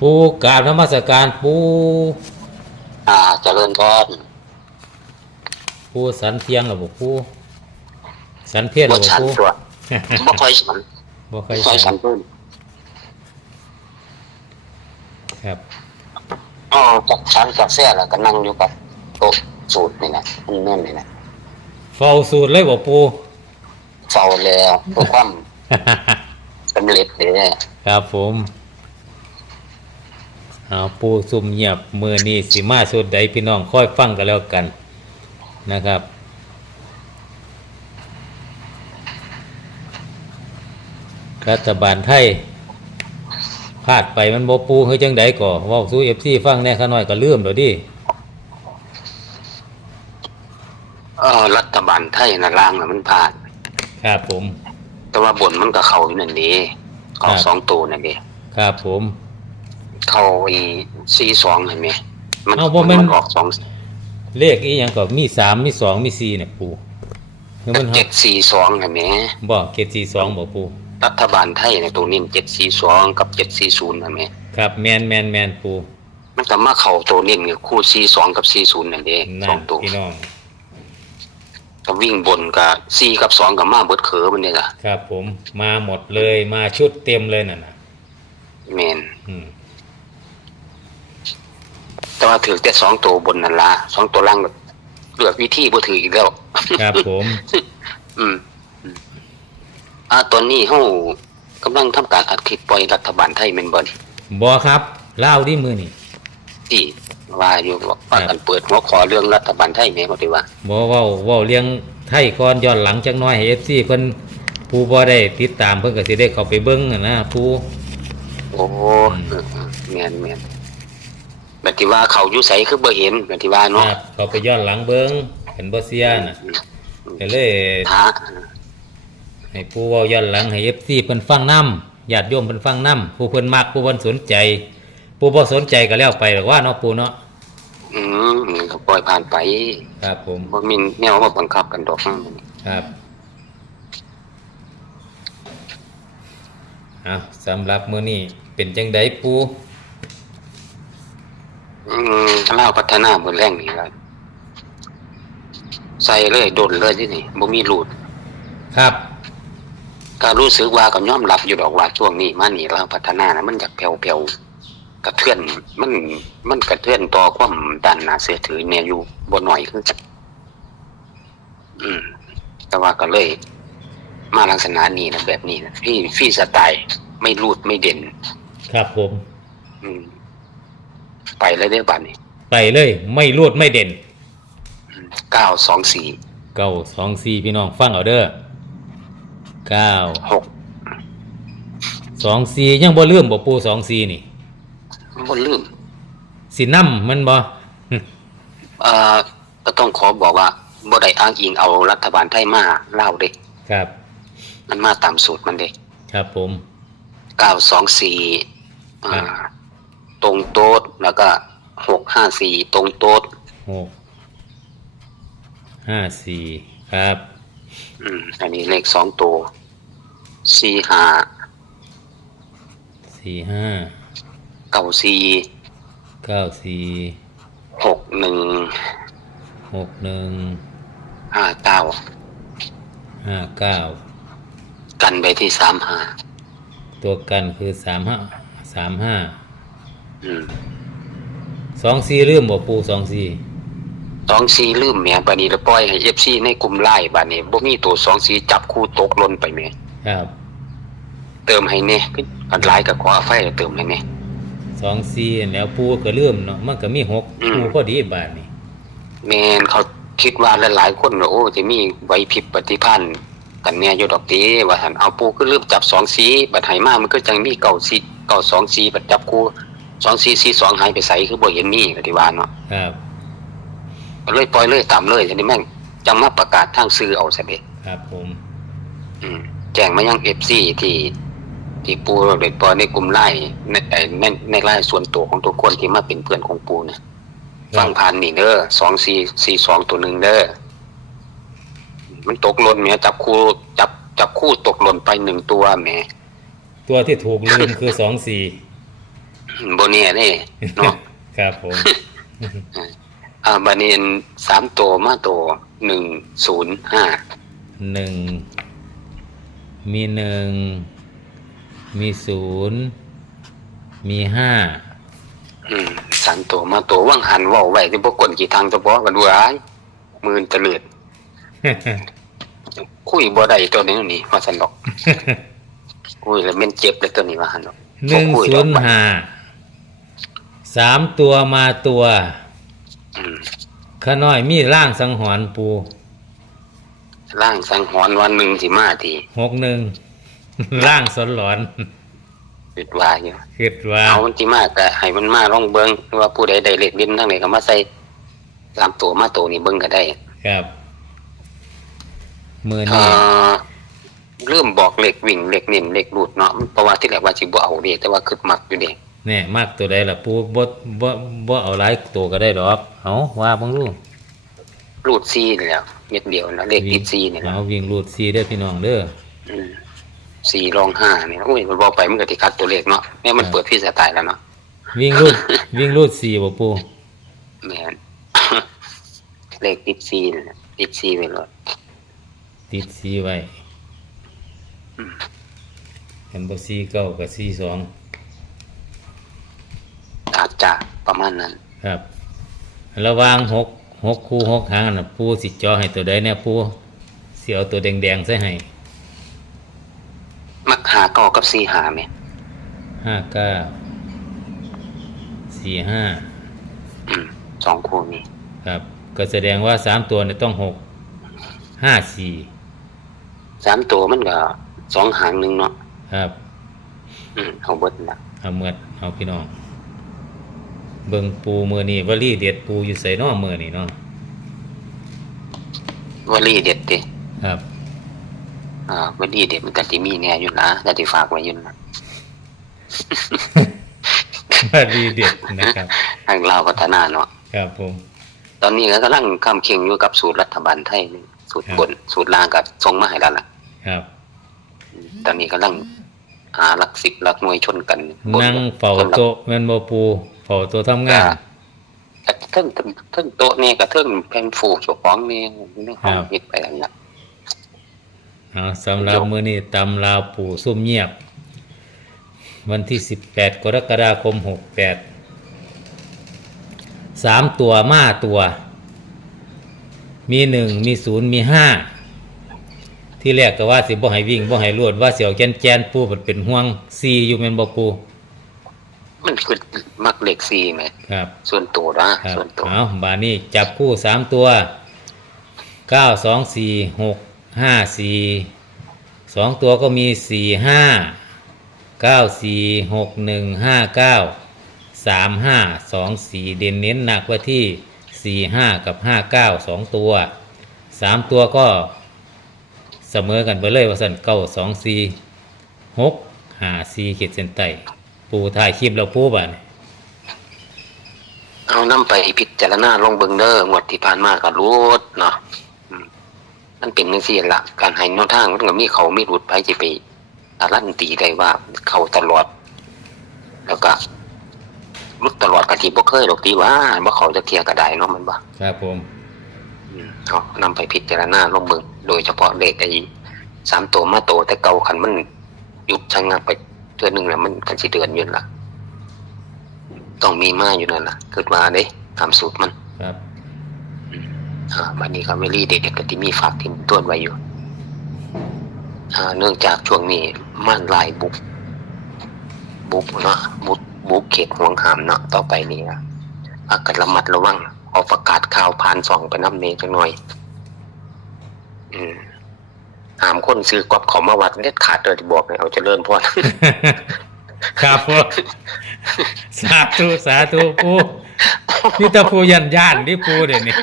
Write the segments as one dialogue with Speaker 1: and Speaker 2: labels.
Speaker 1: ปูกราบนมัสการปู
Speaker 2: อ่าเจริญพร
Speaker 1: ปูสันเทียงหรือบ่ปูสันเพียรห
Speaker 2: บ่
Speaker 1: รือบ่
Speaker 2: ฉัน
Speaker 1: ปู
Speaker 2: ตัวบ่ค่อยฉัน
Speaker 1: บ่เค
Speaker 2: บ่
Speaker 1: ย
Speaker 2: ค่อยฉั
Speaker 1: สั
Speaker 2: น
Speaker 1: น
Speaker 2: เพิ่น
Speaker 1: ครับ
Speaker 2: อ๋อจากฉันจากแซ่แล้วก็นั่งอยู่กับโต๊ะสูตรนี่นะนี่แม่นนี่นะ
Speaker 1: เฝ้าสูตรเลยบ่ปู
Speaker 2: เฝ้าแล้วเพื่อความสำเร็จเด้
Speaker 1: ครับผม เอาปูซุ่มเงียบมือนี้สิมาสุดใดพี่น้องค่อยฟังกันแล้วกันนะครับ รัฐบาลไทยพลาดไปมันบ่ปูเฮ้ยจังใดก่อเว้าสู้ FC ฟังแหน่ขาน้อยก็ลืมแล้วดิ
Speaker 2: เออรัฐบาลไทยน่ะล่างน่ะมันผ่าน
Speaker 1: ครับผม
Speaker 2: แต่ว่าบนมันก็เข้าอยู่นั่นนี่เข้า
Speaker 1: ครับ
Speaker 2: สองตัวนั่นเด้
Speaker 1: ครับผม
Speaker 2: เข้าอี42เห็นไหมมัน
Speaker 1: เอ้าบ่แม่น
Speaker 2: มันออกสอง
Speaker 1: เลขอีหยังก็มีสามมีสองมีสี่เนี่ยปูคือมัน
Speaker 2: เจ็ดสี่สองเห็นไหม
Speaker 1: บ่เกตสี่สองบ่ปู
Speaker 2: รัฐบาลไทยในยตัวนี้742กับ740เห็นไหม
Speaker 1: ครับแมนแมนแมนปู
Speaker 2: มันก็มาเข้าตัวนี้เนี่ยคู่สี่สองกับสี่ศูนย์นั่นเอง
Speaker 1: นั่
Speaker 2: สอนงตัว
Speaker 1: พี่น้อง
Speaker 2: ก็วิ่งบนกับสี่กับสองกับมาเบิดเขอมันเนี่ยล่ะ
Speaker 1: ครับผมมาหมดเลยมาชุดเต็มเลยน่ะนะ
Speaker 2: แมน
Speaker 1: อืม
Speaker 2: แต่ ว่าถือแต่สองตัวบนนั่นละสองตัวล่างก็เลือกวิธีบ่ถืออีกแล้ว
Speaker 1: ครับผม
Speaker 2: อืมอืมอ่าตอนนี้เฮากำลังทำการอัดคลิปปล่อยรัฐบาลไทยแม่นบ่นี่
Speaker 1: บ่ครับเล่าดิมือนี่
Speaker 2: ที่ว่าอยู่ว่าว่ากันเปิดหัวขอเรื่องรัฐบาลไทยแม่นบ่ได้ว่า
Speaker 1: บ่เว้าเว้าเลี้ยงไทยก่อนย้อนหลังจักหน้อยให้ FC เพิ่นผู้บ่ได้ติดตามเพิ่นก็สิได้เข้าไปเบิ่งน่ะนะผู้
Speaker 2: โอ้เออๆแม่นแม่นแบบที่ว่าเขาอยู่ไสคือบ่เห็นแบบที่ว่า
Speaker 1: ค
Speaker 2: เนาะ
Speaker 1: รับเข้าไปย้อนหลังเบิ่งเห็นบ่เสียน่ะก็เลย
Speaker 2: ถ้า
Speaker 1: ให้ผู้เว้าย้อนหลังให้ FC เพิ่นฟังนํญาติโยมเพิ่นฟังนํผู้เพิ่นมักผู้เพิ่นสนใจ ผู้บ่สนใจก็แล้วไปหรอกว่าเนาะปู่เนาะ
Speaker 2: อืมมันก็ปล่อยผ่านไป
Speaker 1: ครับผม
Speaker 2: บ่มีแนวมาบังคับกันดอก
Speaker 1: ครับเอาสำหรับมื้อนี้เป็นจังไดปู่
Speaker 2: อืมถ้าเราพัฒนาบนแรงนี่ล่ะใส่เลยโดนเลยที่นี่บ่มีรูด
Speaker 1: ครับ
Speaker 2: ก็รู้สึกว่าก็ยอมรับอยู่ดอกว่าช่วงนี้มานี่เราพัฒนานะมันอยากแผ่วๆกระเทือนมันมันกระเทือนต่อความดันน่าเชื่อถือเนี่ยอยู่บ่หน่อยคือกันอืม แต่ว่าก็เลย มาลักษณะนี้นะแบบนี้นะพี่ฟรีสไตล์ไม่รูดไม่เด่น
Speaker 1: ครับผม
Speaker 2: อืม ไปเลยได้อบัดนี้
Speaker 1: ไปเลย ไม่รวดไม่เด่น
Speaker 2: เก้าสองสี่
Speaker 1: เก้าสองสี่พี่น้องฟังเอาเด้อเก้า
Speaker 2: หก
Speaker 1: สองสี่ยังบ่ลืมบ่ปูสองสี่นี่
Speaker 2: บ่ลืม
Speaker 1: สินำมันบ่
Speaker 2: เอ่อก็ต้องขอบอกว่าบ่ได้อ้างอิงเอารัฐบาลไทยมาเล่าเด้
Speaker 1: ครับ
Speaker 2: มันมาตามสูตรมันเด้
Speaker 1: ครับผม
Speaker 2: เก้าสองสี่อ่า
Speaker 1: ครับ
Speaker 2: ตรงโต๊ดแล้วก็หกห้าสี่ตรงโต๊ด
Speaker 1: หกห้าสี่ครับ
Speaker 2: อืมอันนี้เลขสองตัวสี่ห้า
Speaker 1: สี่ห้า
Speaker 2: เก้าสี่
Speaker 1: เก้าสี่
Speaker 2: หกหนึ่ง
Speaker 1: หกหนึ่ง
Speaker 2: ห้าเก้า
Speaker 1: ห้าเก้า
Speaker 2: กันไปที่สามห้า
Speaker 1: ตัวกันคือสามห้าสามห้า
Speaker 2: อืม
Speaker 1: สองสี่ลืมบ่ปูสองสี่
Speaker 2: สองสี่ลืมแหม่บัดนี้แล้วปล่อยให้เอฟซีในกลุ่มไล่บัดนี้บ่มีตัวสองสี่จับคู่ตกหล่นไปแหม่
Speaker 1: ครับ
Speaker 2: เติมให้แน่อันหลายกับขอไฟเติมให้แน่
Speaker 1: สองสี่แล้วปูก็ลืมเนาะมันก็มีหก
Speaker 2: อืม
Speaker 1: ปูพอดีบาทนี่
Speaker 2: แม่นเขาคิดว่าหลายๆคนว่าโอ้จะมีไหวพริบปฏิพันธ์กันแน่อยู่ดอกติว่าหั่นเอาปูก็ลืมจับสองสีบัดไหมามันก็จังมีเก่าสีเก่าสองสีบัดจับคู่ สองสีสีสองหายไปใส่คือบ่เห็นมีก็ที่ว่าเนาะ
Speaker 1: ครับ
Speaker 2: ก็เลยปล่อยเลยตามเลยทีนี้แม่งจังมาประกาศทางซื้อเอาซะเด้
Speaker 1: ครับผม
Speaker 2: อืมแจ้งมายัง FC ที่ที่ปูเด็กปล่อยในกลุ่มไลน์ในในในในไลน์ส่วนตัวของทุกคนที่มาเป็นเพื่อนของปูเนี่ยฟังผ่านนี่เด้อสองสี่สี่สองตัวหนึ่งเด้อมันตกหล่นแหม่จับคู่จับจับคู่ตกหล่นไปหนึ่งตัวแหม่
Speaker 1: ตัวที่ถูกลืมคือสองสี่
Speaker 2: อ โบเนียนี่เนาะ
Speaker 1: ครับผม
Speaker 2: อ่าบันนี้สามตัวมาตัวหนึ่งศูนย์ห้า
Speaker 1: หนึ่งมีหนึ่งมีศูนย์มีห้า
Speaker 2: อืมสามตัวมาตัวว่างหันเว่าไว้ที่พวกคนกี่ทางจะบอกกันดูร้ายมือนตะเลือดคุยบ่ได้ตัวนี้นี่ว่าสันดอกคุยแล้วแมันเจ็บเลยตัวนี้ว่าหันดอก
Speaker 1: หนึ่ง
Speaker 2: บ่คุย
Speaker 1: ศู
Speaker 2: ดอก
Speaker 1: นย์
Speaker 2: บัด
Speaker 1: ห้า สามตัวมาตัว
Speaker 2: อืม
Speaker 1: ขาน้อยมีร่างสังหรณ์ปู
Speaker 2: ร่างสังหรณ์วันหนึ่งสิมาที
Speaker 1: หกหนึ่งร่างสนหลอน
Speaker 2: คิดว่าอยู่
Speaker 1: คิดว่า
Speaker 2: เอามันสิมาก็ให้มันมาลองเบิ่งว่าผู้ใดได้เลขเด่นทั้งไหนก็มาใส่สามตัวมาตัวนี้เบิ่งก็ได้
Speaker 1: ครับมือ
Speaker 2: เอ่
Speaker 1: นี่
Speaker 2: อเริ่มบอกเลขวิ่งเลขเน้นเลขรูดเนาะเพราะว่าที่แรกว่าสิบ่เอาเด้แต่ว่าคิดมักอยู่เด้
Speaker 1: เนี่ยมากตัวใดล่ะปูบ่บ่บ่เอาหลายตัวก็ได้ดอกเอาว่าเบังรู้
Speaker 2: รูดซีนี่แหล้วเม็ดเดียวนะเลขติดซีนี่แหละ
Speaker 1: เอาวิ่งรูดซีได้อพี่น้องเด้อ
Speaker 2: อืมสี่รองห้านี่โอ้ยมันบอกไปมันก็ติคัดตัวเลขเนาะแม่มันเปิดพี่สไตล์แล้วเนาะ
Speaker 1: วิ่งรูด วิ่งรูดซีบ่ปู
Speaker 2: แม่น เลขติดซีนี่แหละติดซีไปเลย
Speaker 1: ติดซีไว้เห็นบ่ซีเก้ากับซีสอง
Speaker 2: อา จจะประมาณนั้น
Speaker 1: ครับ ระหว่างหกหกคู่หกหางน่ะปูสิจอให้ตัวใดเนี่ยปูสิเอาตัวแดงๆใส่ให้
Speaker 2: มักหาเก้ากับซีหาไหม
Speaker 1: ห้าเก้าสี่ห้า
Speaker 2: อืมสองคู่นี้
Speaker 1: ครับ ก็แสดงว่าสามตัวเนี่ยต้องหกห้าสี่
Speaker 2: สามตัวมันก็สองหางหนึ่งเนาะ
Speaker 1: ครับ
Speaker 2: อืมเอาเบิดละ
Speaker 1: เอาเมือดเอาพี่น้อง เบิ่งปูมือนี่วลีเด็ดปูอยู่ใส่น้อมือนี่เนาะ
Speaker 2: วลีเด็ดติ
Speaker 1: ครับ
Speaker 2: อ่าวลีเด็ดมันก็สิมีแน่อยู่นะแต่ที่ฝากไว้อยู่นะ
Speaker 1: วลีเด็ดนะครับ
Speaker 2: ทางลาวพัฒนาเนาะ
Speaker 1: ครับผม
Speaker 2: ตอนนี้ก็กำลังคำเข่งอยู่กับสูตรรัฐบาลไทยนี่สูตร
Speaker 1: ครับ
Speaker 2: บนสูตรล่างก็ส่งมาให้แล้วล่ะ
Speaker 1: ครับ
Speaker 2: ตอนนี้กำลังหาหลักสิบหลักหน่วยชนกันบ
Speaker 1: นั่งเฝ้าโต๊ะแม่นบ่ปู เฝ้าโต๊ะทำงาน
Speaker 2: ก็เทิงเทิงเทิงโต๊ะนี่ก็เทิงแผ่นฟูเจ้าของนี่ในห้อง
Speaker 1: ครับ
Speaker 2: เฮ็ดไปอันนั้น
Speaker 1: เอาสำหรับมือนี้ตำลาวปู่ซุ่มเงียบ วันที่18กรกฎาคม68สามตัวมาตัว มีหนึ่งมีศูนย์มีห้าที่แรกก็ว่าสิบ่ให้วิ่งบ่ให้รวดว่าเสียวแกนแกนปูมันเป็นห่วงซีอยู่แม่นบ่ปู
Speaker 2: มันคือมักเลข4แหม
Speaker 1: ครับ
Speaker 2: ส่วนตัวนะครับส่วนตัว
Speaker 1: เอาบานี้จับคู่สามตัวเก้าสองสี่หกห้าสี่สองตัวก็มีสี่ห้าเก้าสี่หกหนึ่งห้าเก้าสามห้าสองสี่เด่นเน้นหนักไว้ที่สี่ห้ากับห้าเก้าสองตัวสามตัวก็เสมอกันไปเลยว่าสันเก้าสองสี่หกห้าสี่เขียนเส้นใต้ ปูถ่ายคลิปแล้วปูบ้าน
Speaker 2: เอานํไปพิจารณาลงเบิ่งเด้องวดที่ผ่านมาก็รู้เนาะอืมมันเป็นจังซี่ล่ะการให้แนวทางมันก็มีเขามีรุดไปสิไปการันตีได้ว่าเขาตลอด แล้วก็รุดตลอดก็สิบ่เคยดอกติว่าบ่เขาจะเที่ยก็ได้เนาะมันบ่
Speaker 1: ครับผม
Speaker 2: อืมเอานำไปพิจารณาลงเบิ่งโดยเฉพาะเลขไอ้สามตัวมาโตแต่เก่าคันมันหยุดชะงักไป เดือนหนึงแล้วมันกันสิเดือนอยู่นั่นล่ะต้องมีมาอยู่นั่นล่ะคิดว่าเด้ตามสูตรมัน
Speaker 1: ครับ
Speaker 2: อ่าวันนี้ครับเวลี่เด็กๆก็ที่มีฝากทิมต้วนไว้อยู่อ่าเนื่องจากช่วงนี้ม่านลายบุกบุกเนาะบุกบุกเขตห่วงห้ามเนาะต่อไปนี่อะอากาศระมัดระวังเอาประกาศข่าวผ่านส่องไปน้ำเนจังหน่อย อืม หามคนซื้อกอบเขามาวัดเด็ดขาดเลยที่บอกให้เอาเจริญพร
Speaker 1: ครับผมสาธุสาธุปูนี่ตะปูยันย่านที่ปูเดี๋ยวนี้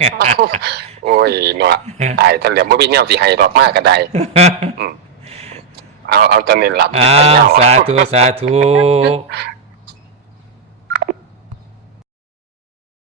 Speaker 2: โอ้ยเนาะตายทะเลบ่มีแนวสิให้ดอกมากก็ได้อืมเอาเอาตอนนี้หลับ
Speaker 1: อ้า
Speaker 2: ไป
Speaker 1: ว
Speaker 2: แล้ว
Speaker 1: สาธุสาธุ